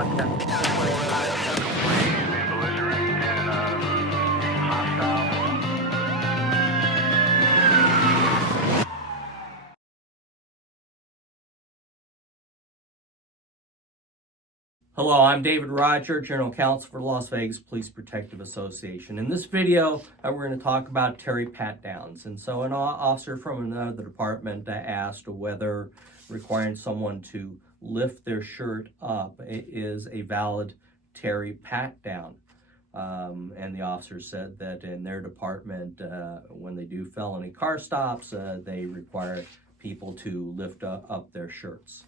Hello, I'm David Roger, General Counsel for the Las Vegas Police Protective Association. In this video, we're going to talk about Terry pat-downs. And so an officer from another department asked whether requiring someone to lift their shirt up is a valid Terry pat-down. And the officer said that in their department, when they do felony car stops, they require people to lift up their shirts.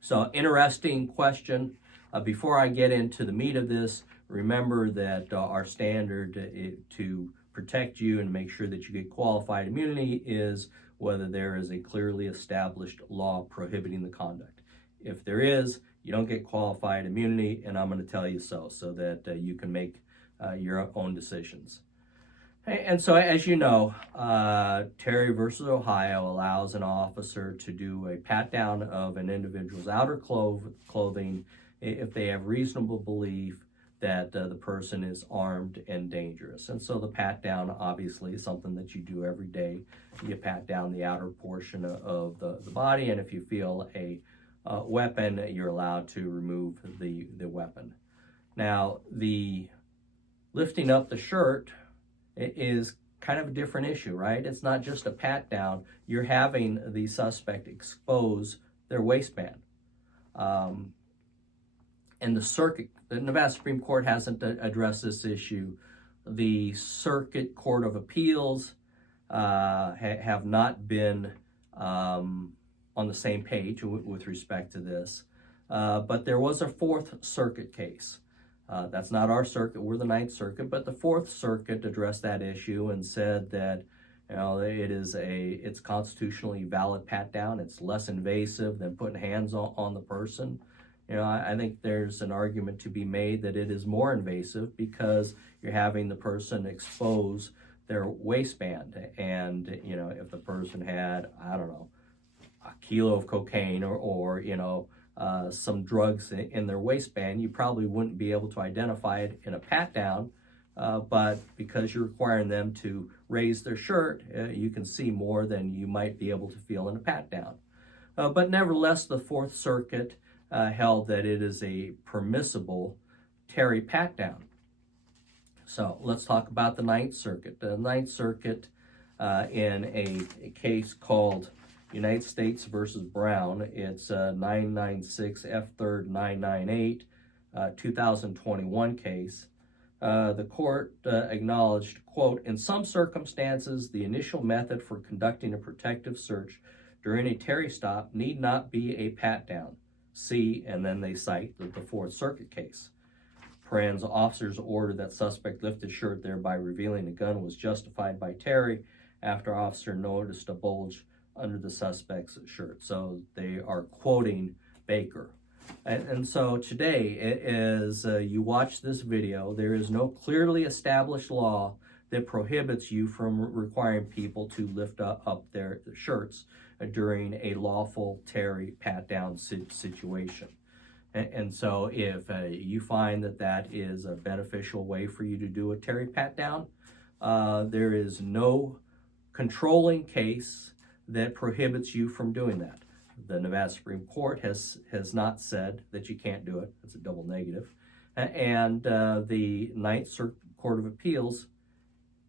So, interesting question. Before I get into the meat of this, remember that our standard to protect you and make sure that you get qualified immunity is whether there is a clearly established law prohibiting the conduct. If there is, you don't get qualified immunity, and I'm going to tell you so that you can make your own decisions. And so, as you know, Terry versus Ohio allows an officer to do a pat-down of an individual's outer clothing if they have reasonable belief that the person is armed and dangerous. And so the pat-down obviously is something that you do every day. You pat down the outer portion of the body, and if you feel a weapon, you're allowed to remove the weapon. Now, the lifting up the shirt is kind of a different issue, right? It's not just a pat down. You're having the suspect expose their waistband. And the Nevada Supreme Court hasn't addressed this issue. The Circuit Court of Appeals have not been on the same page with respect to this. But there was a Fourth Circuit case. That's not our circuit, we're the Ninth Circuit, but the Fourth Circuit addressed that issue and said that it's constitutionally valid pat down. It's less invasive than putting hands on the person. I think there's an argument to be made that it is more invasive because you're having the person expose their waistband. And, if the person had, I don't know, a kilo of cocaine or some drugs in their waistband, you probably wouldn't be able to identify it in a pat-down, but because you're requiring them to raise their shirt, you can see more than you might be able to feel in a pat-down. But nevertheless, the Fourth Circuit held that it is a permissible Terry pat-down. So let's talk about the Ninth Circuit. The Ninth Circuit, in a case called United States versus Brown, it's 996 F3rd 998, 2021 case. The court acknowledged, quote, in some circumstances, the initial method for conducting a protective search during a Terry stop need not be a pat-down. See, and then they cite the Fourth Circuit case. Parens officers ordered that suspect lift his shirt, thereby revealing a gun was justified by Terry after officer noticed a bulge under the suspect's shirt. So they are quoting Baker. And so today, as you watch this video, there is no clearly established law that prohibits you from requiring people to lift up their shirts during a lawful Terry pat-down situation. And so if you find that is a beneficial way for you to do a Terry pat-down, there is no controlling case that prohibits you from doing that. The Nevada Supreme Court has not said that you can't do it. It's a double negative. And the Ninth Circuit Court of Appeals,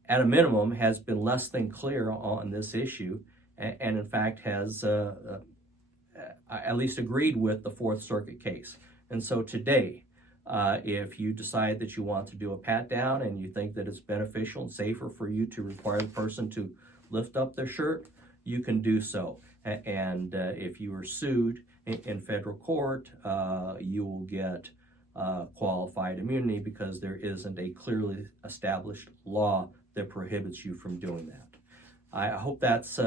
at a minimum, has been less than clear on this issue, and in fact has at least agreed with the Fourth Circuit case. And so today, if you decide that you want to do a pat-down and you think that it's beneficial and safer for you to require the person to lift up their shirt, you can do so. And if you are sued in federal court, you will get qualified immunity because there isn't a clearly established law that prohibits you from doing that. I hope that's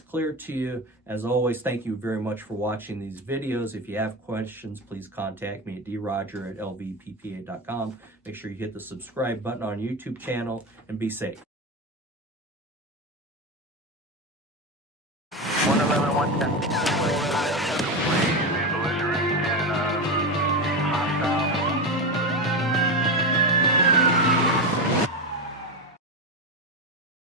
clear to you. As always, thank you very much for watching these videos. If you have questions, please contact me at droger@lvppa.com. Make sure you hit the subscribe button on YouTube channel and be safe.